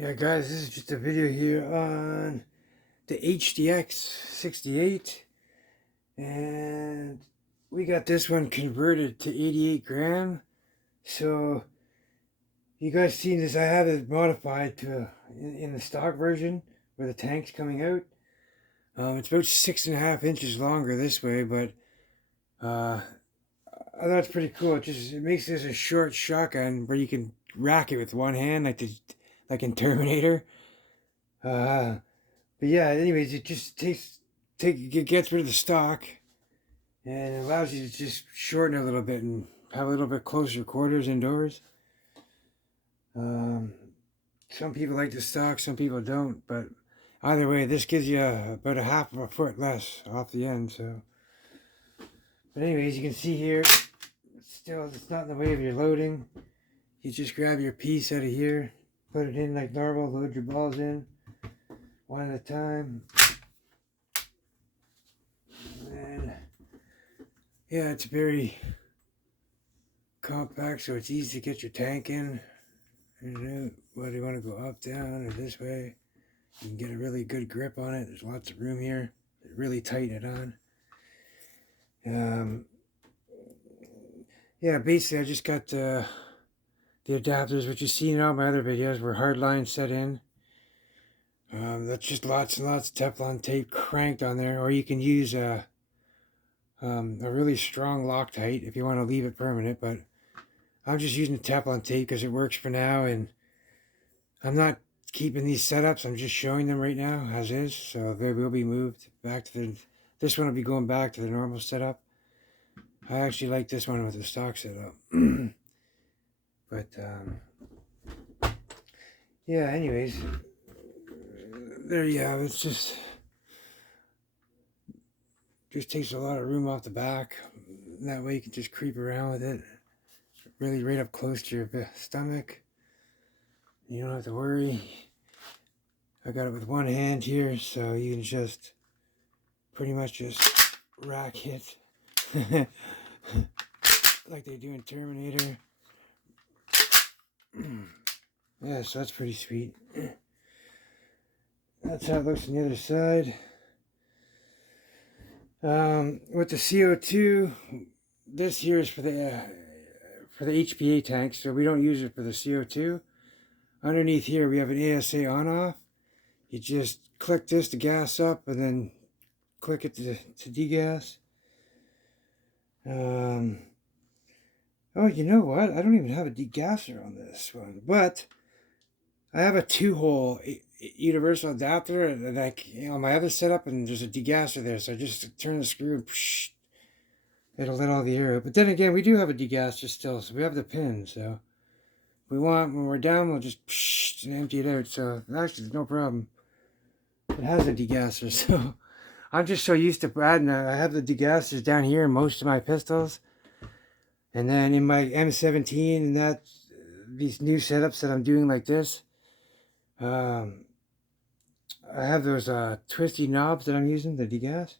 Yeah, guys, this is just a video here on the HDX 68, and we got this one converted to 88 gram. So you guys seen this? I have it modified to in the stock version where the tank's coming out. It's about 6.5 inches longer this way, but I thought it's pretty cool. It makes this a short shotgun where you can rack it with one hand, like in Terminator. But yeah, anyways, it just it gets rid of the stock and it allows you to just shorten it a little bit and have a little bit closer quarters indoors. Some people like the stock, some people don't, but either way, this gives you about a half of a foot less off the end. So, but anyways, you can see here, it's not in the way of your loading. You just grab your piece out of here, put it in like normal, load your balls in one at a time. And yeah, it's very compact, so it's easy to get your tank in. And whether you want to go up, down, or this way, you can get a really good grip on it. There's lots of room here. Really tighten it on. Yeah, basically I just got the adapters, which you've seen in all my other videos, were hardline set in. That's just lots and lots of Teflon tape cranked on there, or you can use a really strong Loctite if you want to leave it permanent, but I'm just using the Teflon tape because it works for now, and I'm not keeping these setups. I'm just showing them right now as is, so they will be moved back to this one will be going back to the normal setup. I actually like this one with the stock setup. But yeah, anyways, there you have it. It's just takes a lot of room off the back. That way you can just creep around with it, really right up close to your stomach. You don't have to worry. I got it with one hand here, so you can just pretty much just rack it like they do in Terminator. Yeah, so that's pretty sweet. That's how it looks on the other side. With the CO2, this here is for the HPA tank, so we don't use it for the CO2. Underneath here we have an ASA on-off. You just click this to gas up, and then click it to degas. Oh, you know what? I don't even have a degasser on this one, but I have a 2-hole universal adapter, and on my other setup, and there's a degasser there, so I just turn the screw and it'll let all the air out. But then again, we do have a degasser still, so we have the pin, so when we're down, we'll just and empty it out. So actually, there's no problem. It has a degasser, so I'm just so used to adding. I have the degassers down here in most of my pistols, and then in my M17 and these new setups that I'm doing like this, I have those twisty knobs that I'm using to degas.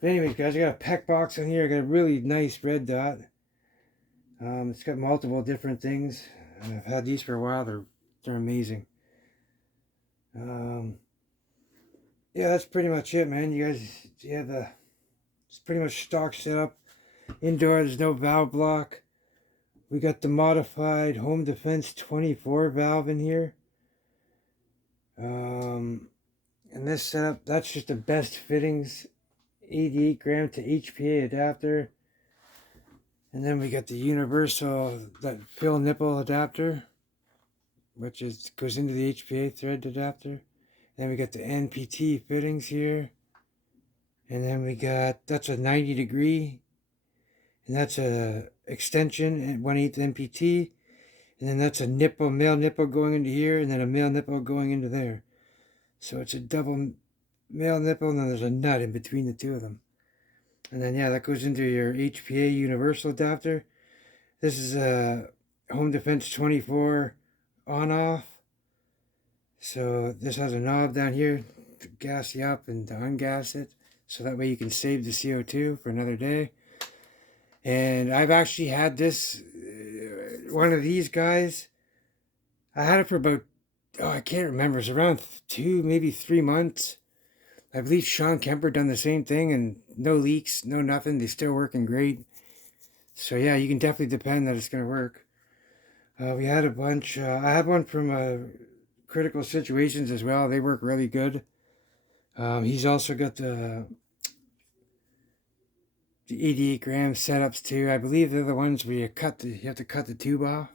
But anyways, guys, I got a PEC box on here. I got a really nice red dot. It's got multiple different things. I've had these for a while. They're amazing. Yeah, that's pretty much it, man. You guys, it's pretty much stock setup. Indoor, there's no valve block. We got the modified Home Defense 24 valve in here. And this setup, that's just the best fittings. 88 gram to HPA adapter. And then we got the universal, that fill nipple adapter, which goes into the HPA thread adapter. Then we got the NPT fittings here. And then we got, that's a 90 degree. And that's a extension at 1/8 NPT. And then that's a nipple, male nipple going into here, and then a male nipple going into there. So it's a double male nipple, and then there's a nut in between the two of them. And then, yeah, that goes into your HPA universal adapter. This is a Home Defense 24 on-off. So this has a knob down here to gas you up and to ungas it. So that way you can save the CO2 for another day. And I've actually had this, one of these guys, I had it for about oh, I can't remember. It's around 2, maybe 3 months. I believe Sean Kemper done the same thing, and no leaks, no nothing. They still working great. So yeah, you can definitely depend that it's gonna work. We had a bunch. I had one from Critical Situations as well. They work really good. He's also got the 88 gram setups too. I believe they're the ones where you have to cut the tube off.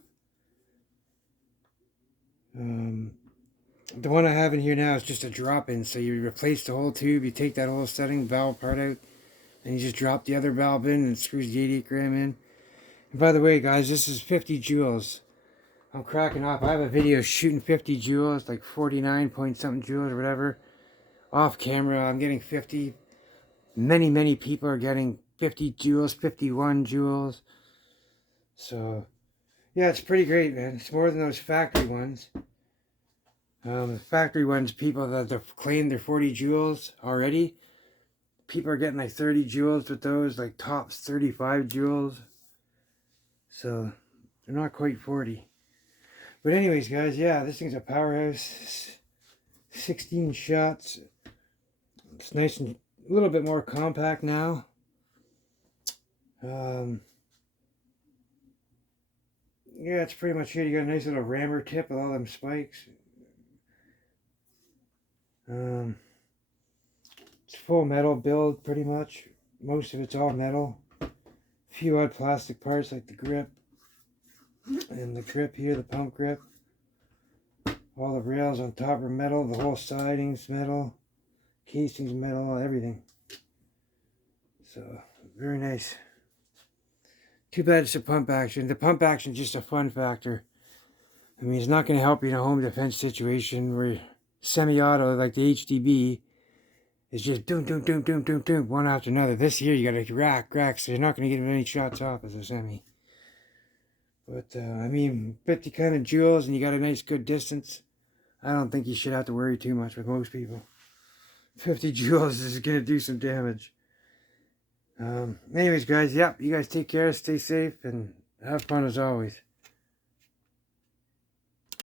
The one I have in here now is just a drop-in, so you replace the whole tube, you take that whole setting valve part out, and you just drop the other valve in and it screws the 88 gram in. And by the way, guys, this is 50 joules. I'm cracking off. I have a video shooting 50 joules, like 49 point something joules or whatever. Off camera, I'm getting 50. Many people are getting 50 joules, 51 joules. So, yeah, it's pretty great, man. It's more than those factory ones. The factory ones, people that have claimed they're 40 joules already. People are getting like 30 joules with those, like tops 35 joules. So, they're not quite 40. But anyways, guys, yeah, this thing's a powerhouse. 16 shots. It's nice and a little bit more compact now. Yeah, it's pretty much it. You got a nice little rammer tip with all them spikes. It's full metal build, pretty much. Most of it's all metal. A few odd plastic parts like the grip. And the grip here, the pump grip. All the rails on top are metal. The whole siding's metal. Casing's metal, everything. So, very nice. Too bad it's a pump action. The pump action is just a fun factor. I mean, it's not going to help you in a home defense situation where semi-auto, like the HDB, is just doom, one after another. This here, you got to rack, so you're not going to get many shots off as a semi. But, I mean, 50 kind of joules and you got a nice good distance. I don't think you should have to worry too much with most people. 50 joules is going to do some damage. Anyways, guys, yep, you guys take care, stay safe, and have fun as always.